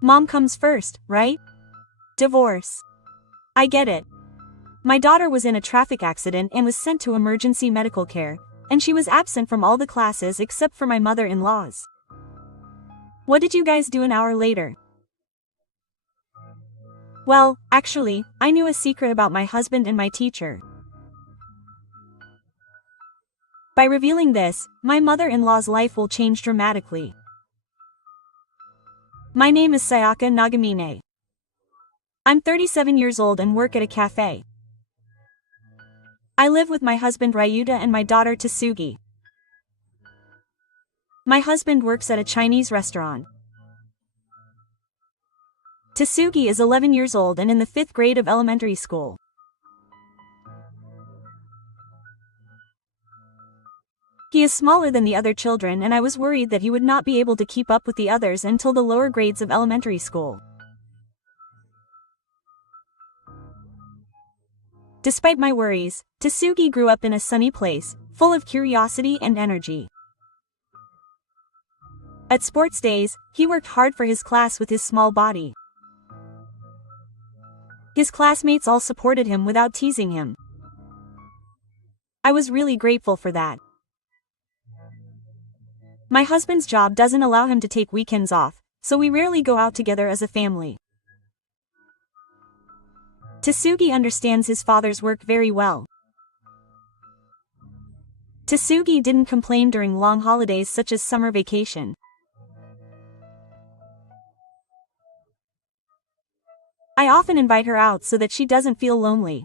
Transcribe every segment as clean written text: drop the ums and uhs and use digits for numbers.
Mom comes first, right? Divorce. I get it. My daughter was in a traffic accident and was sent to emergency medical care, and she was absent from all the classes except for my mother-in-law's. What did you guys do an hour later? Well, actually, I knew a secret about my husband and my teacher. By revealing this, my mother-in-law's life will change dramatically. My name is Sayaka Nagamine. I'm 37 years old and work at a cafe. I live with my husband Ryuta and my daughter Tsugi. My husband works at a Chinese restaurant. Tsugi is 11 years old and in the 5th grade of elementary school. He is smaller than the other children and I was worried that he would not be able to keep up with the others until the lower grades of elementary school. Despite my worries, Tsugi grew up in a sunny place, full of curiosity and energy. At sports days, he worked hard for his class with his small body. His classmates all supported him without teasing him. I was really grateful for that. My husband's job doesn't allow him to take weekends off, so we rarely go out together as a family. Tsugi understands his father's work very well. Tsugi didn't complain during long holidays such as summer vacation. I often invite her out so that she doesn't feel lonely.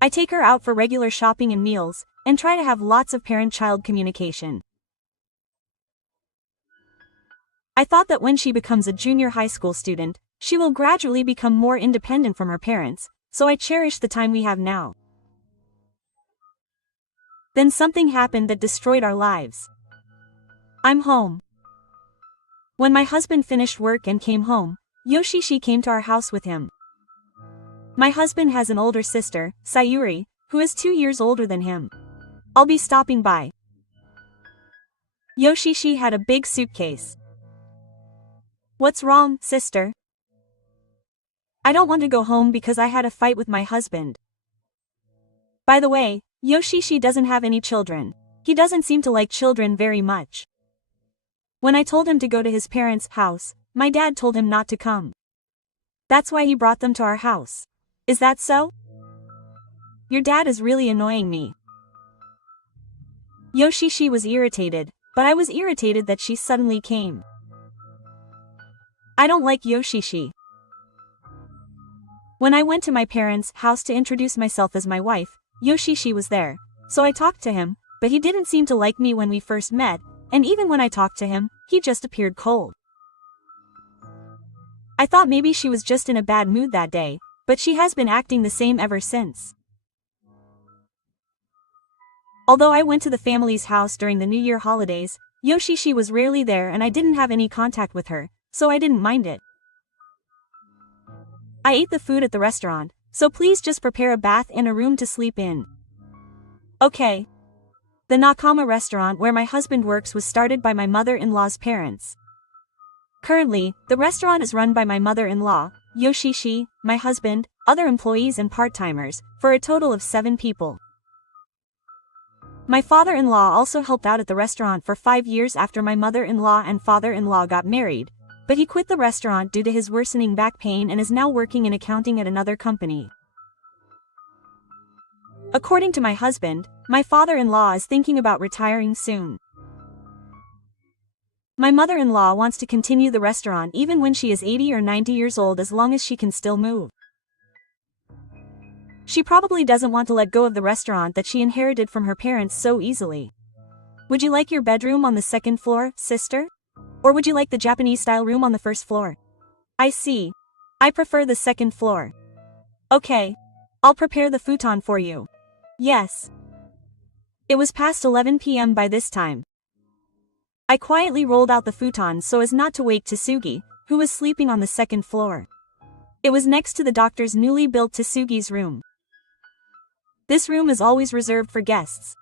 I take her out for regular shopping and meals, and try to have lots of parent-child communication. I thought that when she becomes a junior high school student, she will gradually become more independent from her parents, so I cherish the time we have now. Then something happened that destroyed our lives. I'm home. When my husband finished work and came home, Yoshishi came to our house with him. My husband has an older sister, Sayuri, who is 2 years older than him. I'll be stopping by. Yoshishi had a big suitcase. What's wrong, sister? I don't want to go home because I had a fight with my husband. By the way, Yoshishi doesn't have any children. He doesn't seem to like children very much. When I told him to go to his parents' house, my dad told him not to come. That's why he brought them to our house. Is that so? Your dad is really annoying me. Yoshishi was irritated, but I was irritated that she suddenly came. I don't like Yoshishi. When I went to my parents' house to introduce myself as my wife, Yoshishi was there, so I talked to him, but he didn't seem to like me when we first met, and even when I talked to him, he just appeared cold. I thought maybe she was just in a bad mood that day, but she has been acting the same ever since. Although I went to the family's house during the New Year holidays, Yoshishi was rarely there and I didn't have any contact with her, so I didn't mind it. I ate the food at the restaurant, so please just prepare a bath and a room to sleep in. Okay. The Nakama restaurant where my husband works was started by my mother-in-law's parents. Currently, the restaurant is run by my mother-in-law, Yoshishi, my husband, other employees and part-timers, for a total of 7 people. My father-in-law also helped out at the restaurant for 5 years after my mother-in-law and father-in-law got married, but he quit the restaurant due to his worsening back pain and is now working in accounting at another company. According to my husband, my father-in-law is thinking about retiring soon. My mother-in-law wants to continue the restaurant even when she is 80 or 90 years old as long as she can still move. She probably doesn't want to let go of the restaurant that she inherited from her parents so easily. Would you like your bedroom on the 2nd floor, sister? Or would you like the Japanese-style room on the 1st floor? I see. I prefer the 2nd floor. Okay. I'll prepare the futon for you. Yes. It was past 11 p.m. by this time. I quietly rolled out the futon so as not to wake Tsugi, who was sleeping on the 2nd floor. It was next to the doctor's newly built Tsugi's room. This room is always reserved for guests.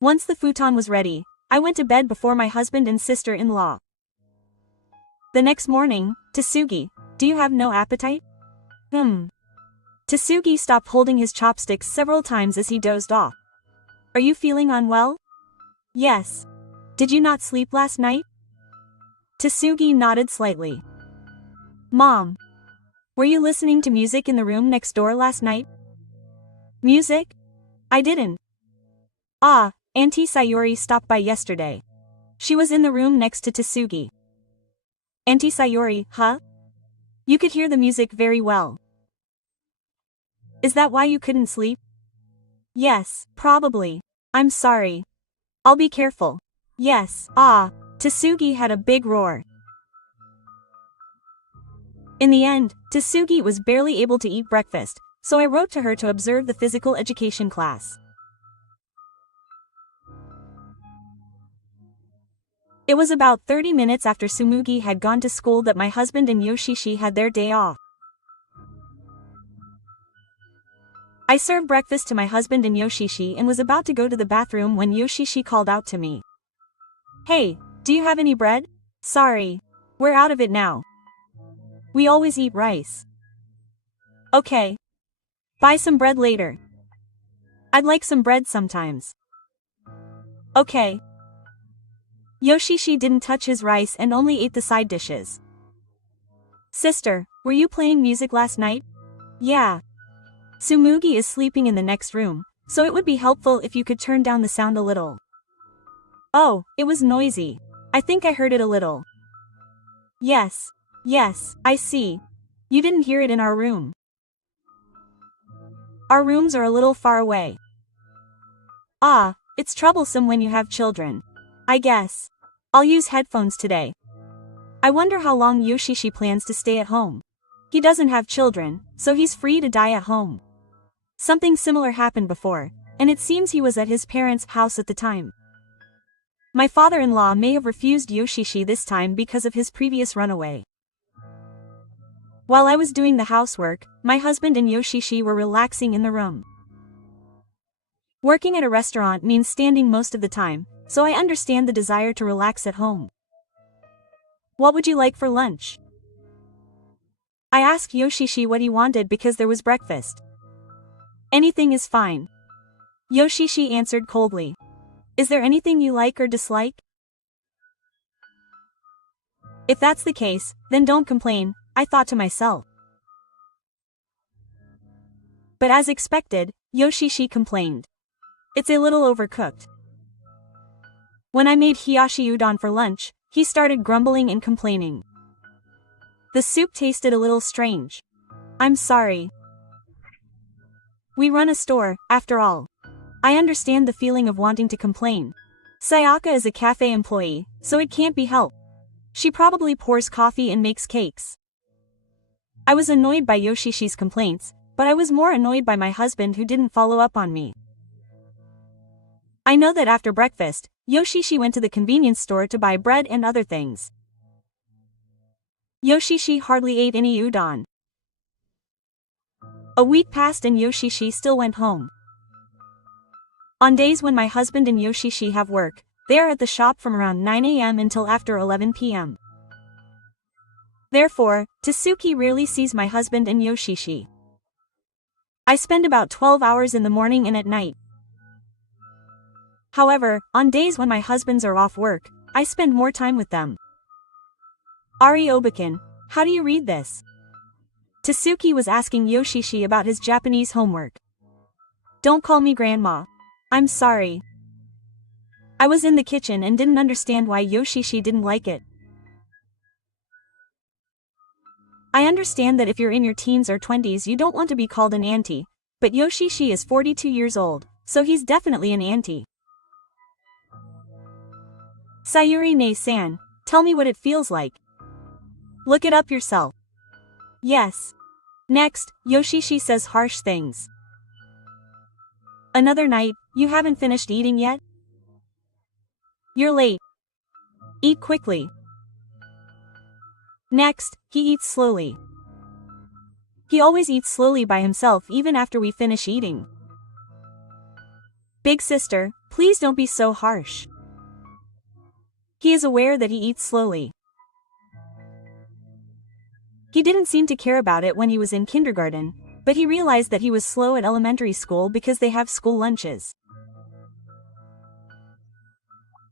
Once the futon was ready, I went to bed before my husband and sister-in-law. The next morning, Tsugi, do you have no appetite? Tsugi stopped holding his chopsticks several times as he dozed off. Are you feeling unwell? Yes. Did you not sleep last night? Tsugi nodded slightly. Mom. Were you listening to music in the room next door last night? Music? I didn't. Ah, Auntie Sayuri stopped by yesterday. She was in the room next to Tsugi. Auntie Sayuri, huh? You could hear the music very well. Is that why you couldn't sleep? Yes, probably. I'm sorry. I'll be careful. Yes, Tsugi had a big roar. In the end, Tsugi was barely able to eat breakfast, so I wrote to her to observe the physical education class. It was about 30 minutes after Tsumugi had gone to school that my husband and Yoshishi had their day off. I served breakfast to my husband and Yoshishi and was about to go to the bathroom when Yoshishi called out to me. Hey, do you have any bread? Sorry. We're out of it now. We always eat rice. Okay. Buy some bread later. I'd like some bread sometimes. Okay. Yoshishi didn't touch his rice and only ate the side dishes. Sister, were you playing music last night? Yeah. Tsumugi is sleeping in the next room, so it would be helpful if you could turn down the sound a little. Oh, it was noisy. I think I heard it a little. Yes, I see. You didn't hear it in our room. Our rooms are a little far away. It's troublesome when you have children. I guess. I'll use headphones today. I wonder how long Yoshishi plans to stay at home. He doesn't have children, so he's free to die at home. Something similar happened before, and it seems he was at his parents' house at the time. My father-in-law may have refused Yoshishi this time because of his previous runaway. While I was doing the housework, my husband and Yoshishi were relaxing in the room. Working at a restaurant means standing most of the time, so I understand the desire to relax at home. What would you like for lunch? I asked Yoshishi what he wanted because there was breakfast. Anything is fine. Yoshishi answered coldly. Is there anything you like or dislike? If that's the case, then don't complain, I thought to myself. But as expected, Yoshishi complained. It's a little overcooked. When I made hiyashi udon for lunch, he started grumbling and complaining. The soup tasted a little strange. I'm sorry. We run a store, after all. I understand the feeling of wanting to complain. Sayaka is a cafe employee, so it can't be helped. She probably pours coffee and makes cakes. I was annoyed by Yoshishi's complaints, but I was more annoyed by my husband who didn't follow up on me. I know that after breakfast, Yoshishi went to the convenience store to buy bread and other things. Yoshishi hardly ate any udon. A week passed and Yoshishi still went home. On days when my husband and Yoshishi have work, they are at the shop from around 9 a.m. until after 11 p.m. Therefore, Tsuki rarely sees my husband and Yoshishi. I spend about 12 hours in the morning and at night. However, on days when my husbands are off work, I spend more time with them. Ari Obakin, how do you read this? Tsuki was asking Yoshishi about his Japanese homework. Don't call me grandma. I'm sorry. I was in the kitchen and didn't understand why Yoshishi didn't like it. I understand that if you're in your teens or 20s you don't want to be called an auntie, but Yoshishi is 42 years old, so he's definitely an auntie. Sayuri ne-san, tell me what it feels like. Look it up yourself. Yes. Next, Yoshishi says harsh things. Another night, you haven't finished eating yet? You're late. Eat quickly. Next, he eats slowly. He always eats slowly by himself even after we finish eating. Big sister, please don't be so harsh. He is aware that he eats slowly. He didn't seem to care about it when he was in kindergarten, but he realized that he was slow at elementary school because they have school lunches.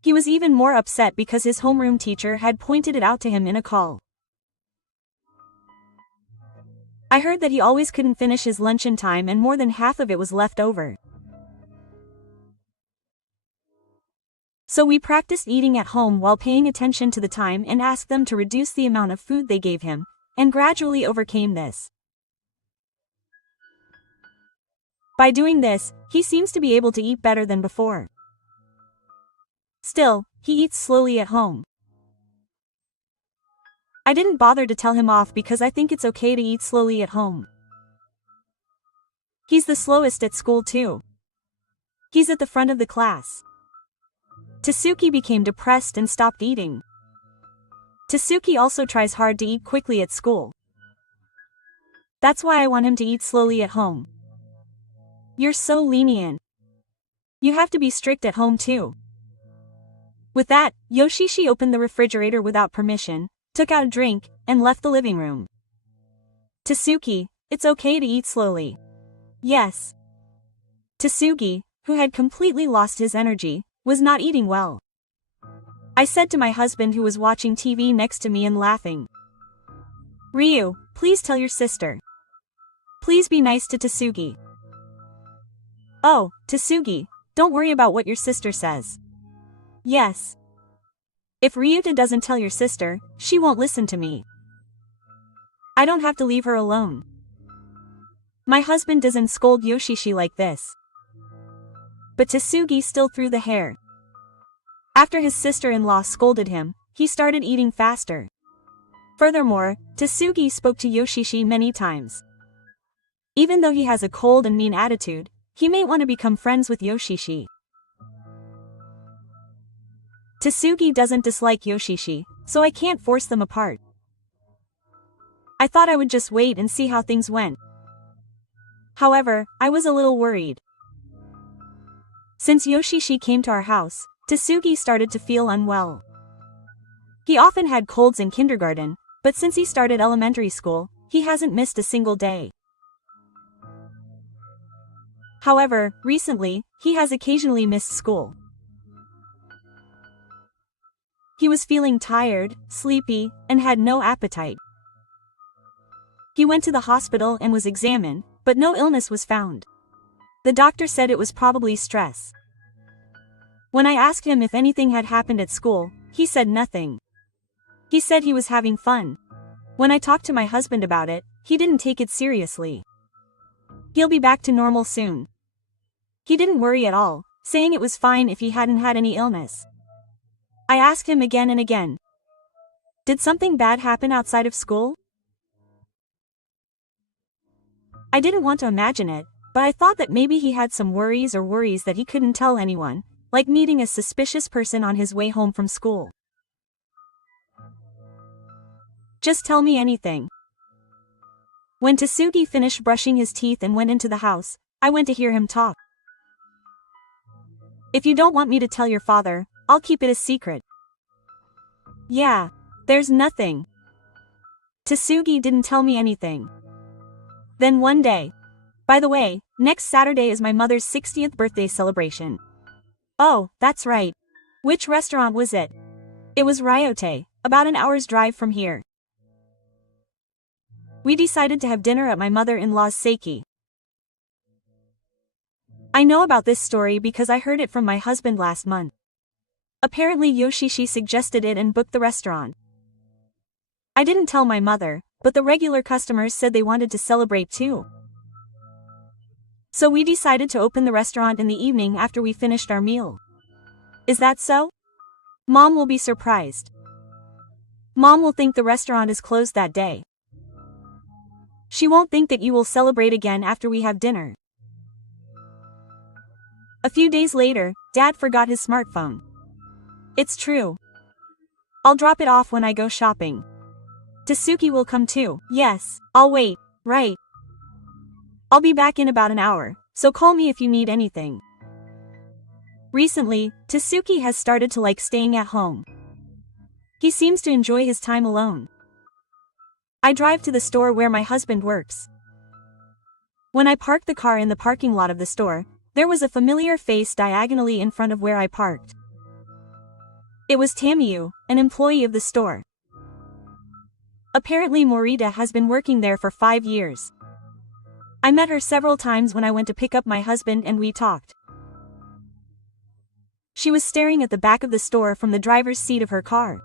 He was even more upset because his homeroom teacher had pointed it out to him in a call. I heard that he always couldn't finish his lunch in time and more than half of it was left over. So we practiced eating at home while paying attention to the time and asked them to reduce the amount of food they gave him, and gradually overcame this. By doing this, he seems to be able to eat better than before. Still, he eats slowly at home. I didn't bother to tell him off because I think it's okay to eat slowly at home. He's the slowest at school too. He's at the front of the class. Tasuki became depressed and stopped eating. Tasuki also tries hard to eat quickly at school. That's why I want him to eat slowly at home. You're so lenient. You have to be strict at home too. With that, Yoshishi opened the refrigerator without permission, took out a drink, and left the living room. Tasuki, it's okay to eat slowly. Yes. Tasuki, who had completely lost his energy, was not eating well. I said to my husband who was watching TV next to me and laughing, "Ryu, please tell your sister. Please be nice to Tasuki." "Oh, Tasuki, don't worry about what your sister says." "Yes. If Ryuta doesn't tell your sister, she won't listen to me. I don't have to leave her alone." My husband doesn't scold Yoshishi like this. But Tasugi still threw the hair. After his sister-in-law scolded him, he started eating faster. Furthermore, Tasugi spoke to Yoshishi many times. Even though he has a cold and mean attitude, he may want to become friends with Yoshishi. Tasugi doesn't dislike Yoshishi, so I can't force them apart. I thought I would just wait and see how things went. However, I was a little worried. Since Yoshishi came to our house, Tasugi started to feel unwell. He often had colds in kindergarten, but since he started elementary school, he hasn't missed a single day. However, recently, he has occasionally missed school. He was feeling tired, sleepy, and had no appetite. He went to the hospital and was examined, but no illness was found. The doctor said it was probably stress. When I asked him if anything had happened at school, he said nothing. He said he was having fun. When I talked to my husband about it, he didn't take it seriously. He'll be back to normal soon. He didn't worry at all, saying it was fine if he hadn't had any illness. I asked him again and again, "Did something bad happen outside of school?" I didn't want to imagine it, but I thought that maybe he had some worries that he couldn't tell anyone, like meeting a suspicious person on his way home from school. "Just tell me anything." When Tasugi finished brushing his teeth and went into the house, I went to hear him talk. "If you don't want me to tell your father, I'll keep it a secret." "Yeah, there's nothing." Tasugi didn't tell me anything. Then one day, "By the way, next Saturday is my mother's 60th birthday celebration." "Oh, that's right. Which restaurant was it?" "It was Ryote, about an hour's drive from here." We decided to have dinner at my mother-in-law's seiki. I know about this story because I heard it from my husband last month. Apparently Yoshishi suggested it and booked the restaurant. I didn't tell my mother, but the regular customers said they wanted to celebrate too. So we decided to open the restaurant in the evening after we finished our meal. Is that so? Mom will be surprised. Mom will think the restaurant is closed that day. She won't think that you will celebrate again after we have dinner. A few days later, Dad forgot his smartphone. It's true. I'll drop it off when I go shopping. Tasuki will come too. Yes, I'll wait, right? I'll be back in about an hour, so call me if you need anything. Recently, Tasuki has started to like staying at home. He seems to enjoy his time alone. I drive to the store where my husband works. When I parked the car in the parking lot of the store, there was a familiar face diagonally in front of where I parked. It was Tamiyu, an employee of the store. Apparently Morita has been working there for 5 years. I met her several times when I went to pick up my husband and we talked. She was staring at the back of the store from the driver's seat of her car.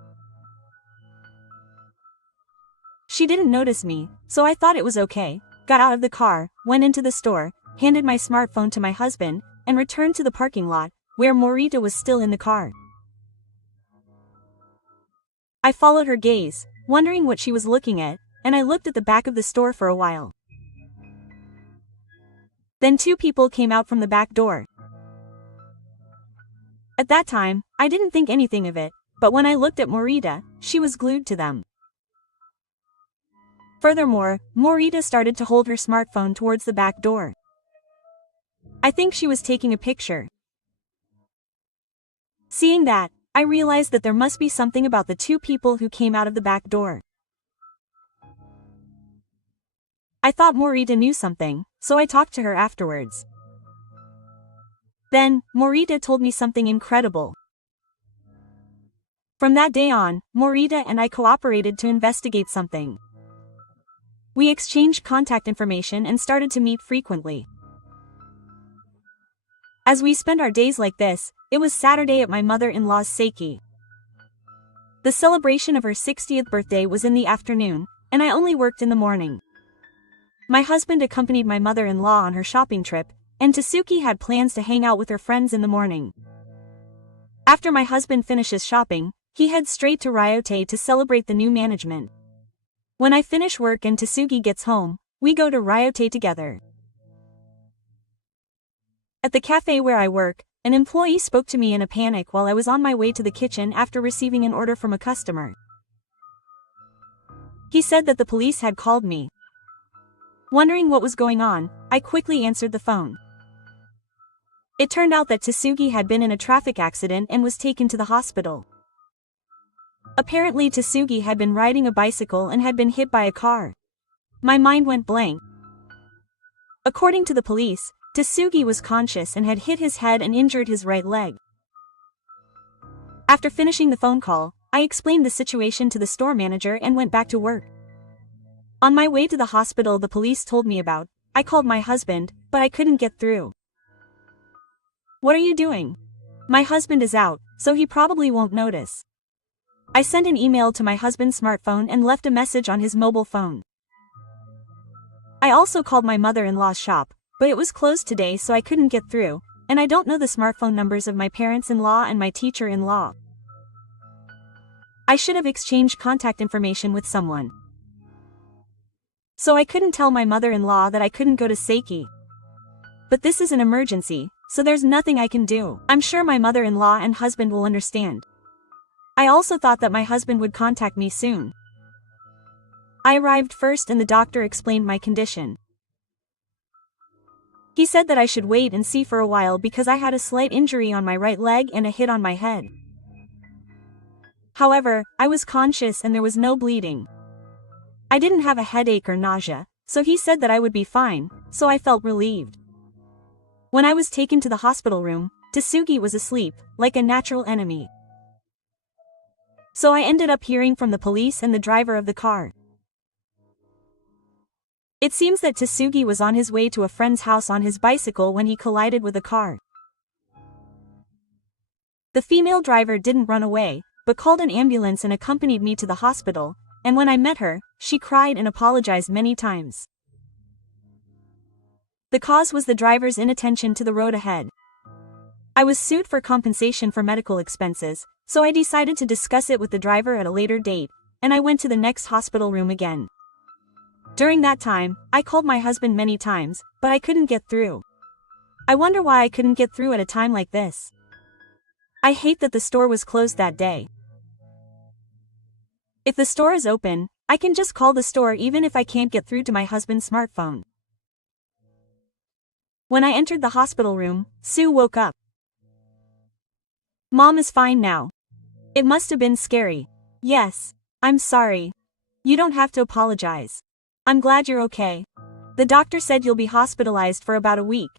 She didn't notice me, so I thought it was okay, got out of the car, went into the store, handed my smartphone to my husband, and returned to the parking lot, where Morita was still in the car. I followed her gaze, wondering what she was looking at, and I looked at the back of the store for a while. Then 2 people came out from the back door. At that time, I didn't think anything of it, but when I looked at Morita, she was glued to them. Furthermore, Morita started to hold her smartphone towards the back door. I think she was taking a picture. Seeing that, I realized that there must be something about the 2 people who came out of the back door. I thought Morita knew something, so I talked to her afterwards. Then, Morita told me something incredible. From that day on, Morita and I cooperated to investigate something. We exchanged contact information and started to meet frequently. As we spent our days like this, it was Saturday at my mother-in-law's Seiki. The celebration of her 60th birthday was in the afternoon, and I only worked in the morning. My husband accompanied my mother-in-law on her shopping trip, and Tatsuki had plans to hang out with her friends in the morning. After my husband finishes shopping, he heads straight to Ryote to celebrate the new management. When I finish work and Tatsuki gets home, we go to Ryote together. At the cafe where I work, an employee spoke to me in a panic while I was on my way to the kitchen after receiving an order from a customer. He said that the police had called me. Wondering what was going on, I quickly answered the phone. It turned out that Tatsuki had been in a traffic accident and was taken to the hospital. Apparently Tatsuki had been riding a bicycle and had been hit by a car. My mind went blank. According to the police, Tatsuki was conscious and had hit his head and injured his right leg. After finishing the phone call, I explained the situation to the store manager and went back to work. On my way to the hospital the police told me about, I called my husband, but I couldn't get through. What are you doing? My husband is out, so he probably won't notice. I sent an email to my husband's smartphone and left a message on his mobile phone. I also called my mother-in-law's shop, but it was closed today so I couldn't get through, and I don't know the smartphone numbers of my parents-in-law and my teacher-in-law. I should have exchanged contact information with someone. So I couldn't tell my mother-in-law that I couldn't go to Seiki. But this is an emergency, so there's nothing I can do. I'm sure my mother-in-law and husband will understand. I also thought that my husband would contact me soon. I arrived first and the doctor explained my condition. He said that I should wait and see for a while because I had a slight injury on my right leg and a hit on my head. However, I was conscious and there was no bleeding. I didn't have a headache or nausea, so he said that I would be fine, so I felt relieved. When I was taken to the hospital room, Tatsuki was asleep, like a natural enemy. So I ended up hearing from the police and the driver of the car. It seems that Tatsuki was on his way to a friend's house on his bicycle when he collided with a car. The female driver didn't run away, but called an ambulance and accompanied me to the hospital, and when I met her, she cried and apologized many times. The cause was the driver's inattention to the road ahead. I was sued for compensation for medical expenses, so I decided to discuss it with the driver at a later date, and I went to the next hospital room again. During that time, I called my husband many times, but I couldn't get through. I wonder why I couldn't get through at a time like this. I hate that the store was closed that day. If the store is open, I can just call the store even if I can't get through to my husband's smartphone. When I entered the hospital room, Sue woke up. Mom is fine now. It must have been scary. Yes. I'm sorry. You don't have to apologize. I'm glad you're okay. The doctor said you'll be hospitalized for about a week.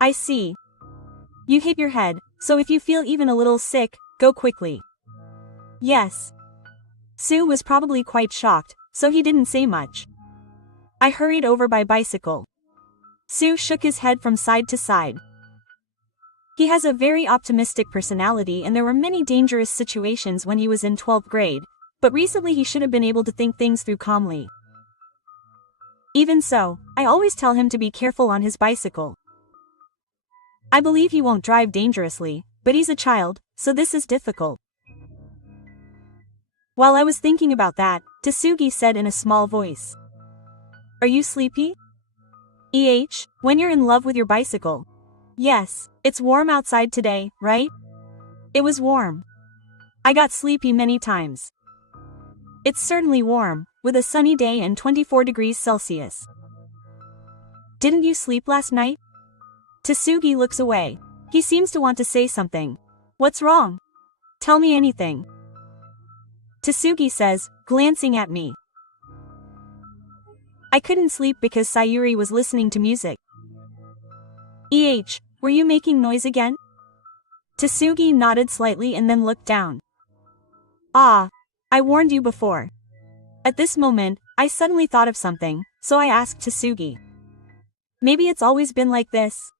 I see. You hit your head, so if you feel even a little sick, go quickly. Yes. Sue was probably quite shocked, so he didn't say much. I hurried over by bicycle. Sue shook his head from side to side. He has a very optimistic personality and there were many dangerous situations when he was in 12th grade, but recently he should have been able to think things through calmly. Even so, I always tell him to be careful on his bicycle. I believe he won't drive dangerously, but he's a child, so this is difficult. While I was thinking about that, Tsugi said in a small voice. Are you sleepy? When you're in love with your bicycle. Yes, it's warm outside today, right? It was warm. I got sleepy many times. It's certainly warm, with a sunny day and 24 degrees Celsius. Didn't you sleep last night? Tsugi looks away. He seems to want to say something. What's wrong? Tell me anything. Tsugi says, glancing at me. I couldn't sleep because Sayuri was listening to music. Were you making noise again? Tsugi nodded slightly and then looked down. Ah, I warned you before. At this moment, I suddenly thought of something, so I asked Tsugi. Maybe it's always been like this.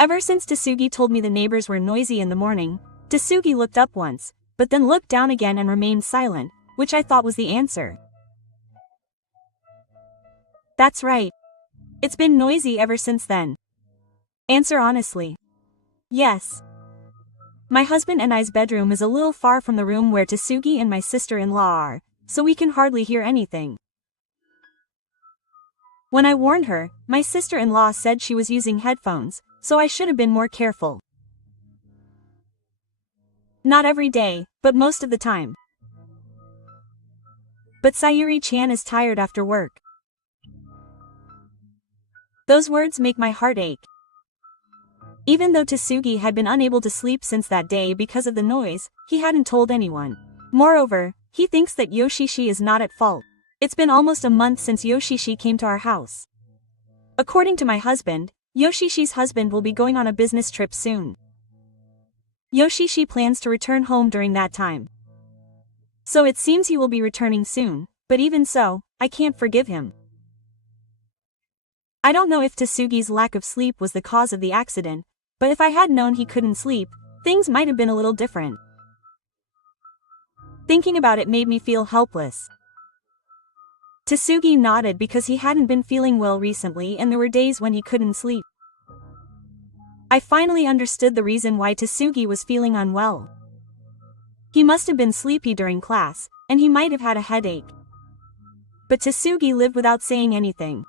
Ever since Tsugi told me the neighbors were noisy in the morning, Tsugi looked up once, but then looked down again and remained silent, which I thought was the answer. That's right. It's been noisy ever since then. Answer honestly. Yes. My husband and I's bedroom is a little far from the room where Tsugi and my sister-in-law are, so we can hardly hear anything. When I warned her, my sister-in-law said she was using headphones, so I should have been more careful. Not every day, but most of the time. But Sayuri-chan is tired after work. Those words make my heart ache. Even though Tsugi had been unable to sleep since that day because of the noise, he hadn't told anyone. Moreover, he thinks that Yoshishi is not at fault. It's been almost a month since Yoshishi came to our house. According to my husband, Yoshishi's husband will be going on a business trip soon. Yoshishi plans to return home during that time. So it seems he will be returning soon, but even so, I can't forgive him. I don't know if Tsugi's lack of sleep was the cause of the accident, but if I had known he couldn't sleep, things might have been a little different. Thinking about it made me feel helpless. Tsugi nodded because he hadn't been feeling well recently and there were days when he couldn't sleep. I finally understood the reason why Tsugi was feeling unwell. He must have been sleepy during class, and he might have had a headache. But Tsugi lived without saying anything.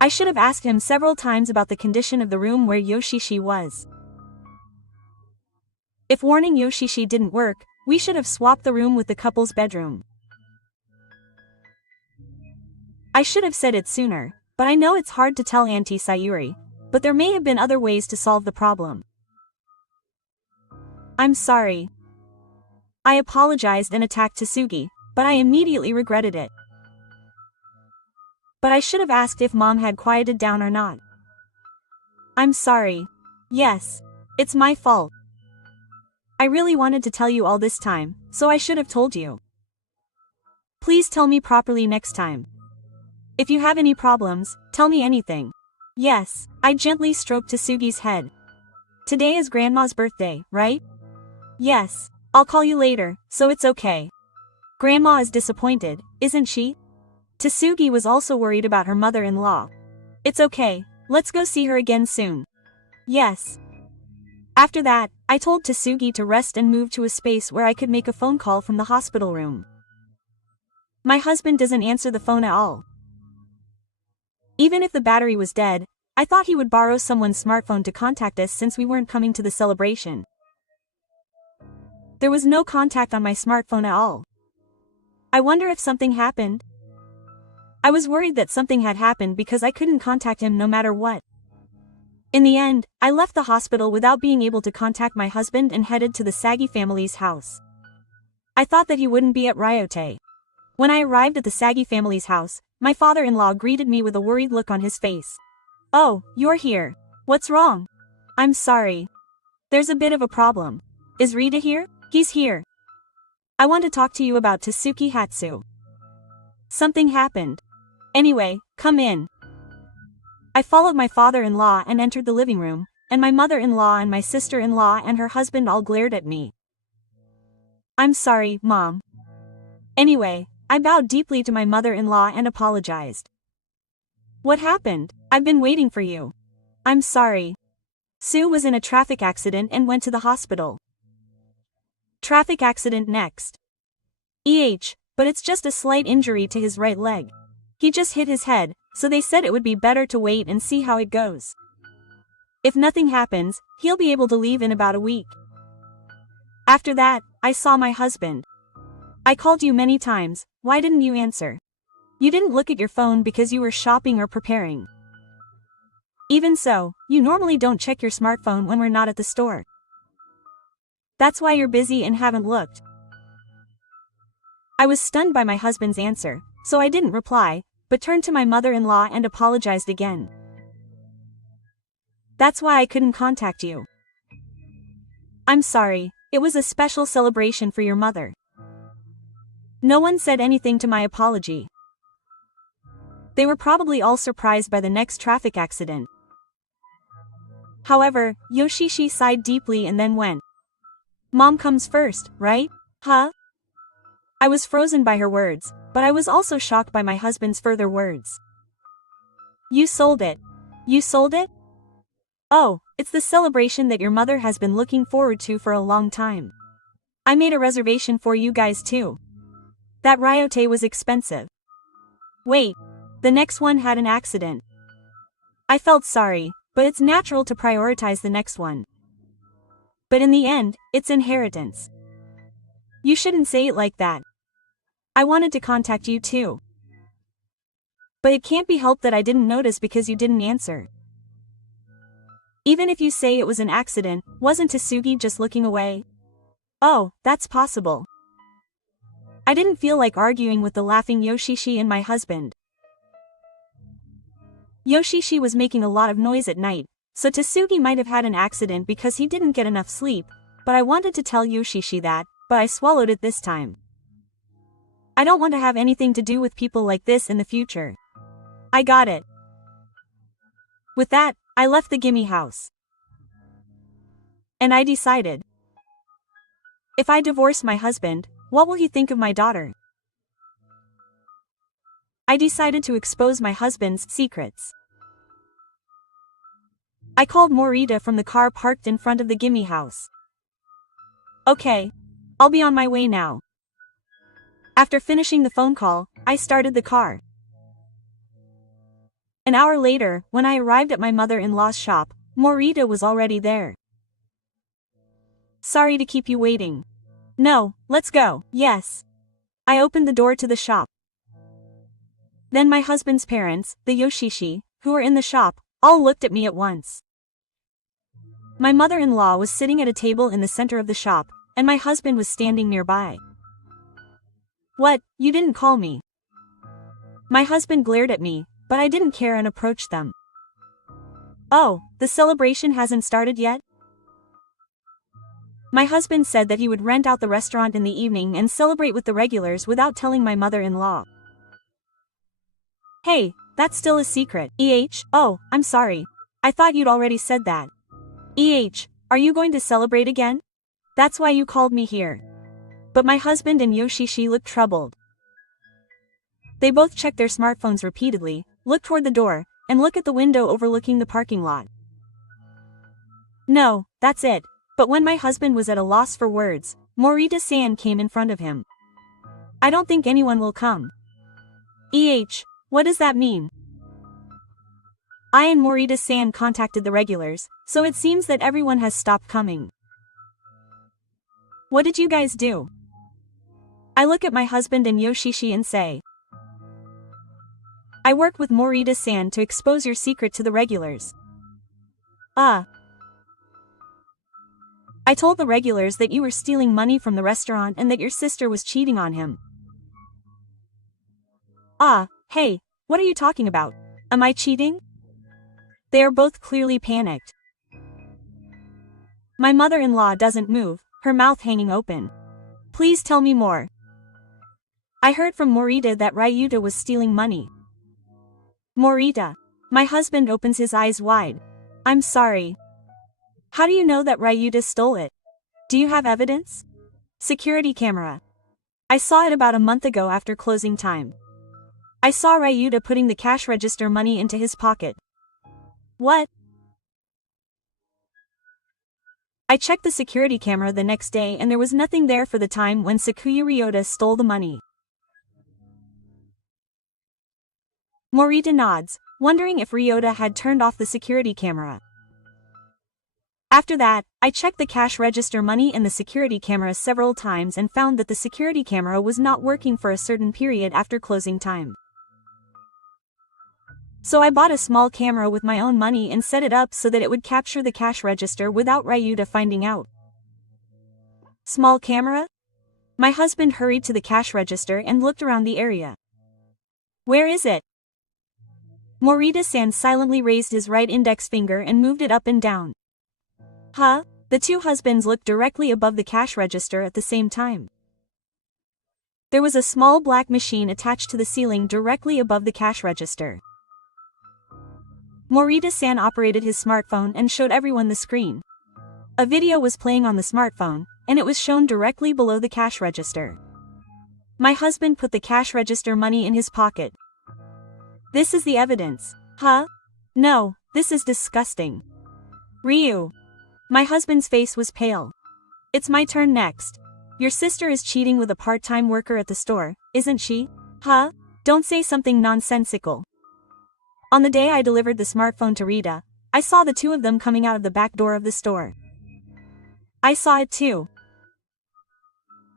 I should have asked him several times about the condition of the room where Yoshishi was. If warning Yoshishi didn't work, we should have swapped the room with the couple's bedroom. I should have said it sooner, but I know it's hard to tell Auntie Sayuri, but there may have been other ways to solve the problem. I'm sorry. I apologized and attacked Tsugi, but I immediately regretted it. But I should have asked if Mom had quieted down or not. I'm sorry. Yes, it's my fault. I really wanted to tell you all this time, so I should have told you. Please tell me properly next time. If you have any problems, tell me anything. Yes, I gently stroked Tsugi's head. Today is Grandma's birthday, right? Yes, I'll call you later, so it's okay. Grandma is disappointed, isn't she? Tsugi was also worried about her mother-in-law. It's okay, let's go see her again soon. Yes. After that, I told Tsugi to rest and move to a space where I could make a phone call from the hospital room. My husband doesn't answer the phone at all. Even if the battery was dead, I thought he would borrow someone's smartphone to contact us since we weren't coming to the celebration. There was no contact on my smartphone at all. I wonder if something happened. I was worried that something had happened because I couldn't contact him no matter what. In the end, I left the hospital without being able to contact my husband and headed to the Sagi family's house. I thought that he wouldn't be at Ryote. When I arrived at the Sagi family's house, my father-in-law greeted me with a worried look on his face. "Oh, you're here. What's wrong?" "I'm sorry. There's a bit of a problem. Is Rita here?" "He's here. I want to talk to you about Tasuki Hatsu. Something happened. Anyway, come in." I followed my father-in-law and entered the living room, and my mother-in-law and my sister-in-law and her husband all glared at me. "I'm sorry, Mom." Anyway, I bowed deeply to my mother-in-law and apologized. "What happened? I've been waiting for you." "I'm sorry. Sue was in a traffic accident and went to the hospital." "Traffic accident next. But it's just a slight injury to his right leg. He just hit his head, so they said it would be better to wait and see how it goes. If nothing happens, he'll be able to leave in about a week." After that, I saw my husband. "I called you many times, why didn't you answer? You didn't look at your phone because you were shopping or preparing. Even so, you normally don't check your smartphone when we're not at the store. That's why you're busy and haven't looked." I was stunned by my husband's answer, so I didn't reply, but turned to my mother-in-law and apologized again. "That's why I couldn't contact you. I'm sorry, it was a special celebration for your mother." No one said anything to my apology. They were probably all surprised by the next traffic accident. However, Yoshishi sighed deeply and then went. "Mom comes first, right? Huh?" I was frozen by her words, but I was also shocked by my husband's further words. "You sold it. You sold it? Oh, it's the celebration that your mother has been looking forward to for a long time. I made a reservation for you guys too. That Ryote was expensive. Wait, the next one had an accident." I felt sorry, but it's natural to prioritize the next one. But in the end, it's inheritance. You shouldn't say it like that. I wanted to contact you too. But it can't be helped that I didn't notice because you didn't answer. Even if you say it was an accident, wasn't Tasugi just looking away? Oh, that's possible. I didn't feel like arguing with the laughing Yoshishi and my husband. Yoshishi was making a lot of noise at night, so Tasugi might have had an accident because he didn't get enough sleep, but I wanted to tell Yoshishi that, but I swallowed it this time. I don't want to have anything to do with people like this in the future. I got it. With that, I left the Gimme house. And I decided. If I divorce my husband, what will he think of my daughter? I decided to expose my husband's secrets. I called Morita from the car parked in front of the Gimme house. "Okay. I'll be on my way now." After finishing the phone call, I started the car. An hour later, when I arrived at my mother-in-law's shop, Morita was already there. "Sorry to keep you waiting." "No, let's go." "Yes." I opened the door to the shop. Then my husband's parents, the Yoshishi, who were in the shop, all looked at me at once. My mother-in-law was sitting at a table in the center of the shop, and my husband was standing nearby. "What, you didn't call me?" My husband glared at me, but I didn't care and approached them. "Oh, the celebration hasn't started yet?" My husband said that he would rent out the restaurant in the evening and celebrate with the regulars without telling my mother-in-law. "Hey, that's still a secret." "Oh, I'm sorry. I thought you'd already said that." "Are you going to celebrate again? That's why you called me here." But my husband and Yoshishi looked troubled. They both checked their smartphones repeatedly, looked toward the door, and looked at the window overlooking the parking lot. No, that's it. But when my husband was at a loss for words, Morita-san came in front of him. "I don't think anyone will come." What does that mean? I and Morita-san contacted the regulars, so it seems that everyone has stopped coming. What did you guys do? I look at my husband and Yoshishi and say, I worked with Morita-san to expose your secret to the regulars. I told the regulars that you were stealing money from the restaurant and that your sister was cheating on him. Hey, what are you talking about? Am I cheating? They are both clearly panicked. My mother-in-law doesn't move, her mouth hanging open. Please tell me more. I heard from Morita that Ryuta was stealing money. Morita. My husband opens his eyes wide. I'm sorry. How do you know that Ryuta stole it? Do you have evidence? Security camera. I saw it about a month ago after closing time. I saw Ryuta putting the cash register money into his pocket. What? I checked the security camera the next day and there was nothing there for the time when Sakuya Ryota stole the money. Morita nods, wondering if Ryota had turned off the security camera. After that, I checked the cash register money in the security camera several times and found that the security camera was not working for a certain period after closing time. So I bought a small camera with my own money and set it up so that it would capture the cash register without Ryuta finding out. Small camera? My husband hurried to the cash register and looked around the area. Where is it? Morita-san silently raised his right index finger and moved it up and down. The two husbands looked directly above the cash register at the same time. There was a small black machine attached to the ceiling directly above the cash register. Morita-san operated his smartphone and showed everyone the screen. A video was playing on the smartphone, and it was shown directly below the cash register. My husband put the cash register money in his pocket. This is the evidence. No, this is disgusting. Ryu. My husband's face was pale. It's my turn next. Your sister is cheating with a part-time worker at the store, isn't she? Don't say something nonsensical. On the day I delivered the smartphone to Rita, I saw the two of them coming out of the back door of the store. I saw it too.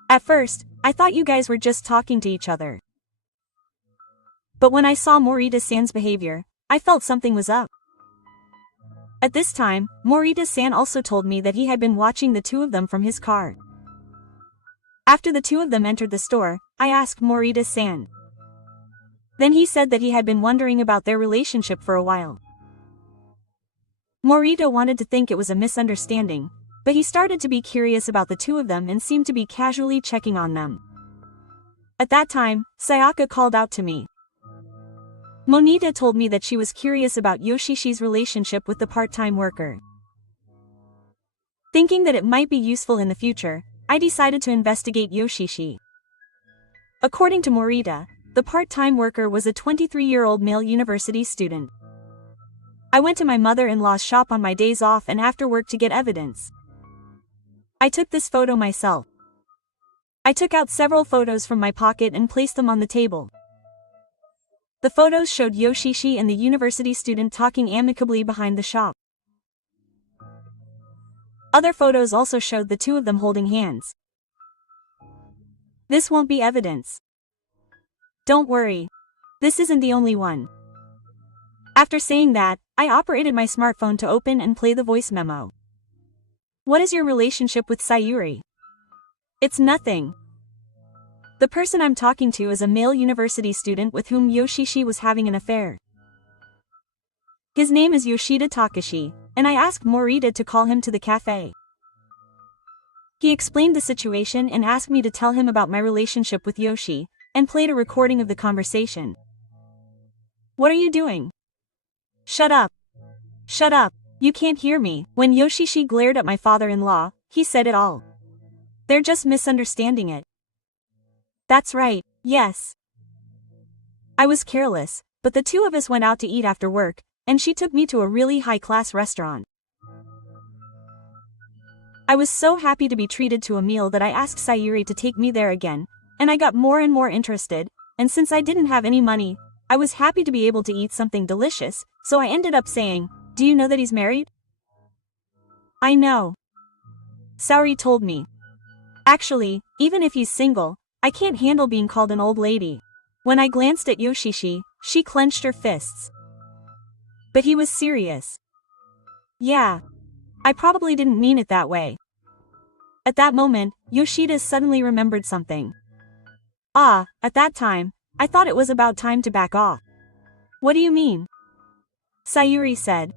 At first, I thought you guys were just talking to each other. But when I saw Morita-san's behavior, I felt something was up. At this time, Morita-san also told me that he had been watching the two of them from his car. After the two of them entered the store, I asked Morita-san. Then he said that he had been wondering about their relationship for a while. Morita wanted to think it was a misunderstanding, but he started to be curious about the two of them and seemed to be casually checking on them. At that time, Sayaka called out to me. Monita told me that she was curious about Yoshishi's relationship with the part-time worker. Thinking that it might be useful in the future, I decided to investigate Yoshishi. According to Morita, the part-time worker was a 23-year-old male university student. I went to my mother-in-law's shop on my days off and after work to get evidence. I took this photo myself. I took out several photos from my pocket and placed them on the table. The photos showed Yoshishi and the university student talking amicably behind the shop. Other photos also showed the two of them holding hands. This won't be evidence. Don't worry. This isn't the only one. After saying that, I operated my smartphone to open and play the voice memo. What is your relationship with Sayuri? It's nothing. The person I'm talking to is a male university student with whom Yoshishi was having an affair. His name is Yoshida Takashi, and I asked Morita to call him to the cafe. He explained the situation and asked me to tell him about my relationship with Yoshi, and played a recording of the conversation. What are you doing? Shut up. Shut up, you can't hear me. When Yoshishi glared at my father-in-law, he said it all. They're just misunderstanding it. That's right, yes. I was careless, but the two of us went out to eat after work, and she took me to a really high-class restaurant. I was so happy to be treated to a meal that I asked Sayuri to take me there again, and I got more and more interested, and since I didn't have any money, I was happy to be able to eat something delicious, so I ended up saying, "Do you know that he's married?" I know. Saori told me. Actually, even if he's single, I can't handle being called an old lady. When I glanced at Yoshishi, she clenched her fists. But he was serious. Yeah. I probably didn't mean it that way. At that moment, Yoshida suddenly remembered something. At that time, I thought it was about time to back off. What do you mean? Sayuri said.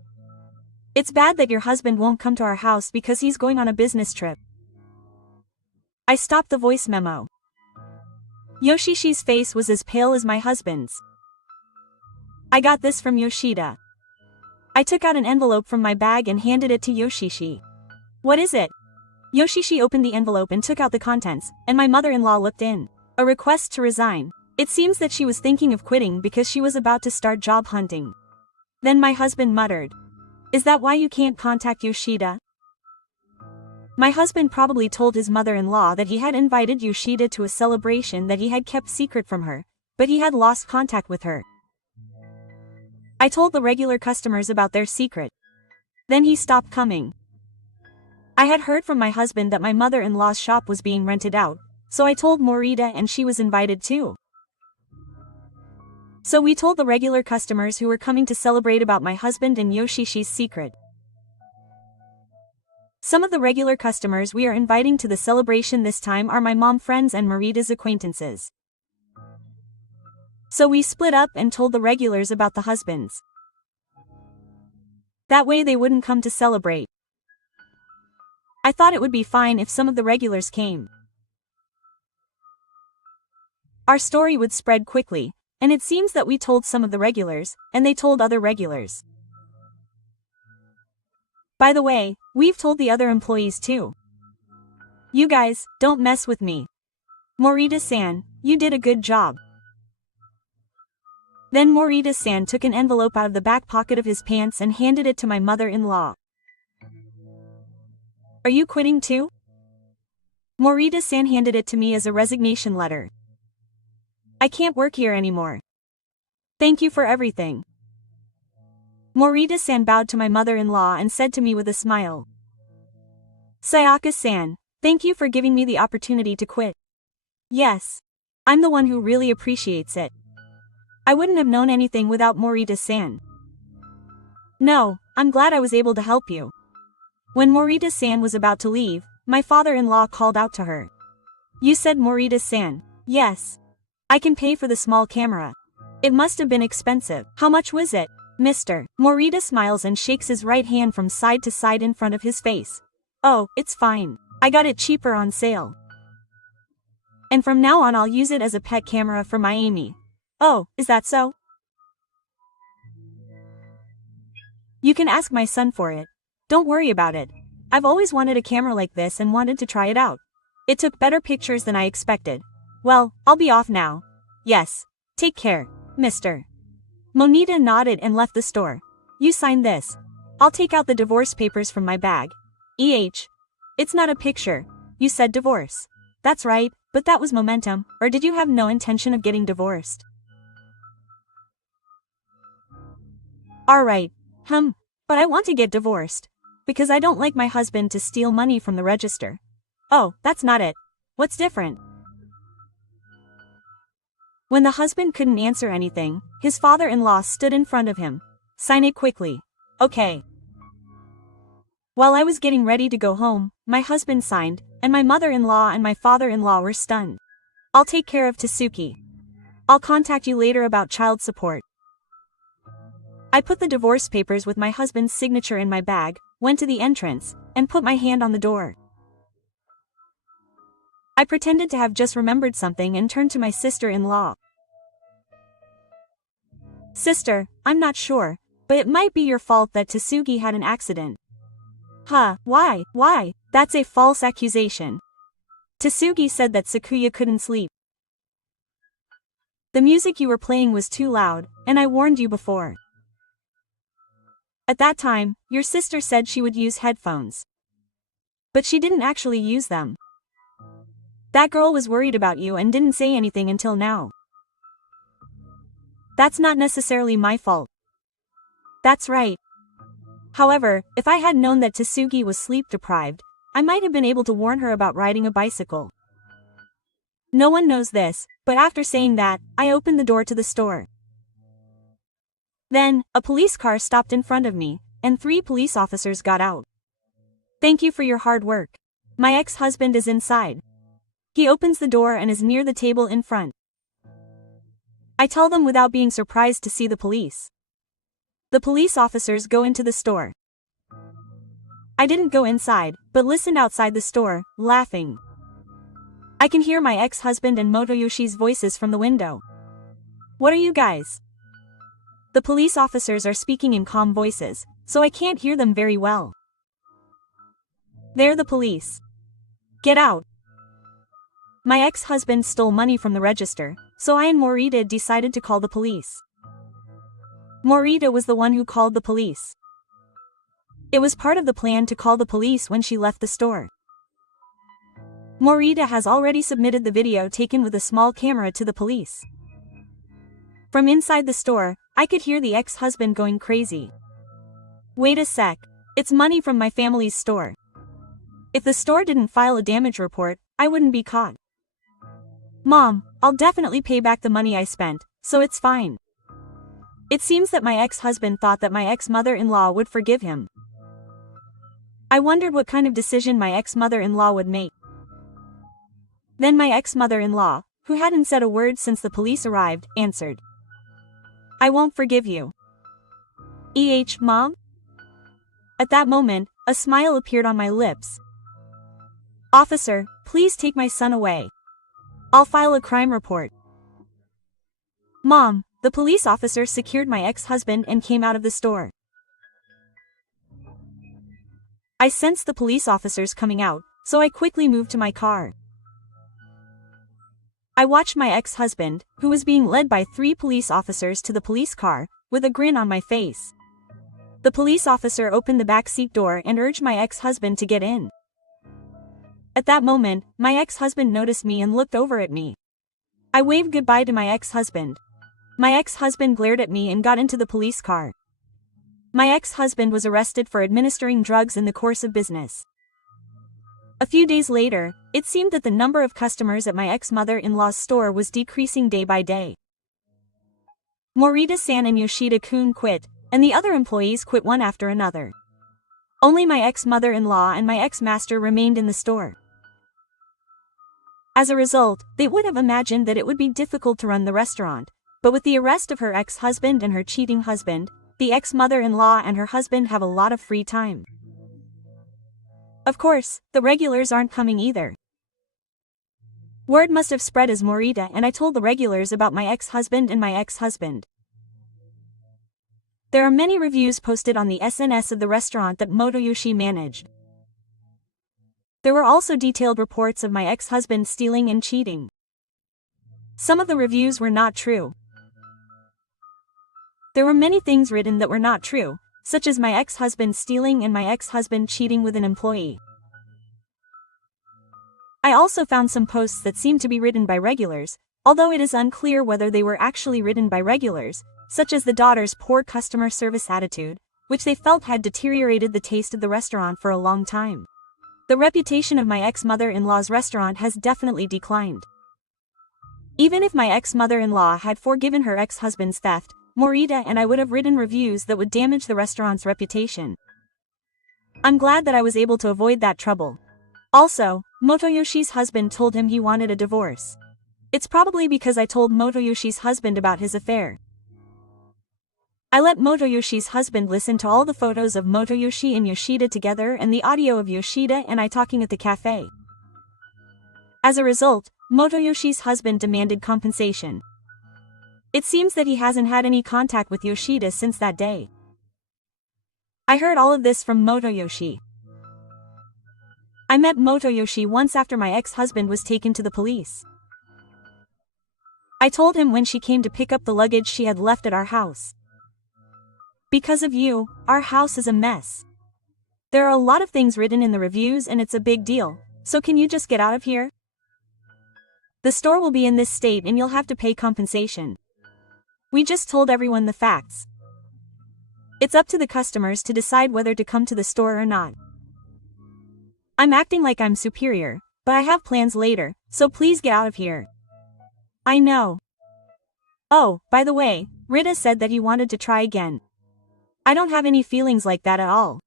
It's bad that your husband won't come to our house because he's going on a business trip. I stopped the voice memo. Yoshishi's face was as pale as my husband's. I got this from Yoshida. I took out an envelope from my bag and handed it to Yoshishi. What is it? Yoshishi opened the envelope and took out the contents, and my mother-in-law looked in. A request to resign. It seems that she was thinking of quitting because she was about to start job hunting. Then my husband muttered. Is that why you can't contact Yoshida? My husband probably told his mother-in-law that he had invited Yoshida to a celebration that he had kept secret from her, but he had lost contact with her. I told the regular customers about their secret. Then he stopped coming. I had heard from my husband that my mother-in-law's shop was being rented out, so I told Morita and she was invited too. So we told the regular customers who were coming to celebrate about my husband and Yoshishi's secret. Some of the regular customers we are inviting to the celebration this time are my mom friends and Morita's acquaintances. So we split up and told the regulars about the husbands. That way they wouldn't come to celebrate. I thought it would be fine if some of the regulars came. Our story would spread quickly, and it seems that we told some of the regulars, and they told other regulars. By the way, we've told the other employees too. You guys, don't mess with me. Morita-san, you did a good job. Then Morita-san took an envelope out of the back pocket of his pants and handed it to my mother-in-law. Are you quitting too? Morita-san handed it to me as a resignation letter. I can't work here anymore. Thank you for everything. Morita-san bowed to my mother-in-law and said to me with a smile. Sayaka-san, thank you for giving me the opportunity to quit. Yes. I'm the one who really appreciates it. I wouldn't have known anything without Morita-san. No, I'm glad I was able to help you. When Morita-san was about to leave, my father-in-law called out to her. You said Morita-san. Yes. I can pay for the small camera. It must have been expensive. How much was it, Mr.? Morita smiles and shakes his right hand from side to side in front of his face. Oh, it's fine. I got it cheaper on sale. And from now on I'll use it as a pet camera for my Amy. Oh, is that so? You can ask my son for it. Don't worry about it. I've always wanted a camera like this and wanted to try it out. It took better pictures than I expected. Well, I'll be off now. Yes. Take care, Mr. Monita nodded and left the store. You sign this. I'll take out the divorce papers from my bag. It's not a picture. You said divorce. That's right, but that was momentum, or did you have no intention of getting divorced? Alright. But I want to get divorced. Because I don't like my husband to steal money from the register. Oh, that's not it. What's different? When the husband couldn't answer anything, his father-in-law stood in front of him. Sign it quickly. Okay. While I was getting ready to go home, my husband signed, and my mother-in-law and my father-in-law were stunned. I'll take care of Tasuki. I'll contact you later about child support. I put the divorce papers with my husband's signature in my bag, went to the entrance, and put my hand on the door. I pretended to have just remembered something and turned to my sister-in-law. Sister, I'm not sure, but it might be your fault that Tasugi had an accident. Why? That's a false accusation. Tasugi said that Sakuya couldn't sleep. The music you were playing was too loud, and I warned you before. At that time, your sister said she would use headphones. But she didn't actually use them. That girl was worried about you and didn't say anything until now. That's not necessarily my fault. That's right. However, if I had known that Tasugi was sleep-deprived, I might have been able to warn her about riding a bicycle. No one knows this, but after saying that, I opened the door to the store. Then, a police car stopped in front of me, and 3 police officers got out. Thank you for your hard work. My ex-husband is inside. He opens the door and is near the table in front. I tell them without being surprised to see the police. The police officers go into the store. I didn't go inside, but listened outside the store, laughing. I can hear my ex-husband and Motoyoshi's voices from the window. What are you guys? The police officers are speaking in calm voices, so I can't hear them very well. They're the police. Get out. My ex-husband stole money from the register, so I and Morita decided to call the police. Morita was the one who called the police. It was part of the plan to call the police when she left the store. Morita has already submitted the video taken with a small camera to the police. From inside the store, I could hear the ex-husband going crazy. Wait a sec, it's money from my family's store. If the store didn't file a damage report, I wouldn't be caught. Mom, I'll definitely pay back the money I spent, so it's fine. It seems that my ex-husband thought that my ex-mother-in-law would forgive him. I wondered what kind of decision my ex-mother-in-law would make. Then my ex-mother-in-law, who hadn't said a word since the police arrived, answered. I won't forgive you. Mom? At that moment, a smile appeared on my lips. Officer, please take my son away. I'll file a crime report. Mom, the police officer secured my ex-husband and came out of the store. I sensed the police officers coming out, so I quickly moved to my car. I watched my ex-husband, who was being led by 3 police officers to the police car, with a grin on my face. The police officer opened the back seat door and urged my ex-husband to get in. At that moment, my ex-husband noticed me and looked over at me. I waved goodbye to my ex-husband. My ex-husband glared at me and got into the police car. My ex-husband was arrested for administering drugs in the course of business. A few days later, it seemed that the number of customers at my ex-mother-in-law's store was decreasing day by day. Morita-san and Yoshida-kun quit, and the other employees quit one after another. Only my ex-mother-in-law and my ex-master remained in the store. As a result, they would have imagined that it would be difficult to run the restaurant, but with the arrest of her ex-husband and her cheating husband, the ex-mother-in-law and her husband have a lot of free time. Of course, the regulars aren't coming either. Word must have spread as Morita and I told the regulars about my ex-husband and my ex-husband. There are many reviews posted on the SNS of the restaurant that Motoyoshi managed. There were also detailed reports of my ex-husband stealing and cheating. Some of the reviews were not true. There were many things written that were not true, such as my ex-husband stealing and my ex-husband cheating with an employee. I also found some posts that seemed to be written by regulars, although it is unclear whether they were actually written by regulars, such as the daughter's poor customer service attitude, which they felt had deteriorated the taste of the restaurant for a long time. The reputation of my ex-mother-in-law's restaurant has definitely declined. Even if my ex-mother-in-law had forgiven her ex-husband's theft, Morita and I would have written reviews that would damage the restaurant's reputation. I'm glad that I was able to avoid that trouble. Also, Motoyoshi's husband told him he wanted a divorce. It's probably because I told Motoyoshi's husband about his affair. I let Motoyoshi's husband listen to all the photos of Motoyoshi and Yoshida together and the audio of Yoshida and I talking at the cafe. As a result, Motoyoshi's husband demanded compensation. It seems that he hasn't had any contact with Yoshida since that day. I heard all of this from Motoyoshi. I met Motoyoshi once after my ex-husband was taken to the police. I told him when she came to pick up the luggage she had left at our house. Because of you, our house is a mess. There are a lot of things written in the reviews and it's a big deal, so can you just get out of here? The store will be in this state and you'll have to pay compensation. We just told everyone the facts. It's up to the customers to decide whether to come to the store or not. I'm acting like I'm superior, but I have plans later, so please get out of here. I know. Oh, by the way, Rita said that he wanted to try again. I don't have any feelings like that at all.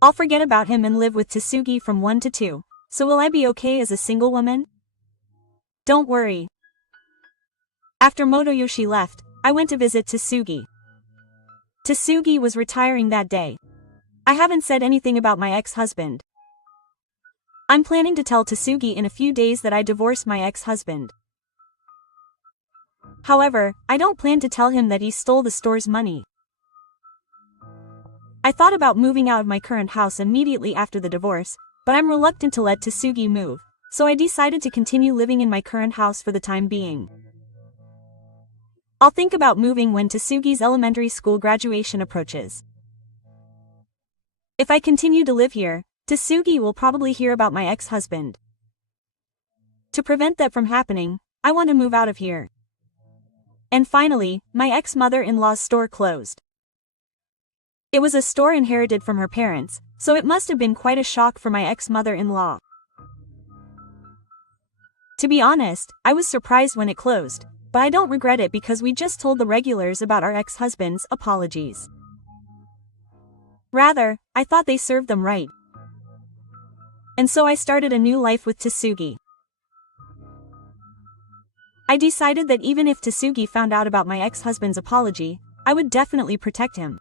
I'll forget about him and live with Tsugi from 1 to 2. So will I be okay as a single woman? Don't worry. After Motoyoshi left, I went to visit Tsugi. Tsugi was retiring that day. I haven't said anything about my ex-husband. I'm planning to tell Tsugi in a few days that I divorced my ex-husband. However, I don't plan to tell him that he stole the store's money. I thought about moving out of my current house immediately after the divorce, but I'm reluctant to let Tsugi move, so I decided to continue living in my current house for the time being. I'll think about moving when Tsugi's elementary school graduation approaches. If I continue to live here, Tsugi will probably hear about my ex-husband. To prevent that from happening, I want to move out of here. And finally, my ex-mother-in-law's store closed. It was a store inherited from her parents, so it must have been quite a shock for my ex-mother-in-law. To be honest, I was surprised when it closed, but I don't regret it because we just told the regulars about our ex-husband's apologies. Rather, I thought they served them right. And so I started a new life with Tsugi. I decided that even if Tsugi found out about my ex-husband's apology, I would definitely protect him.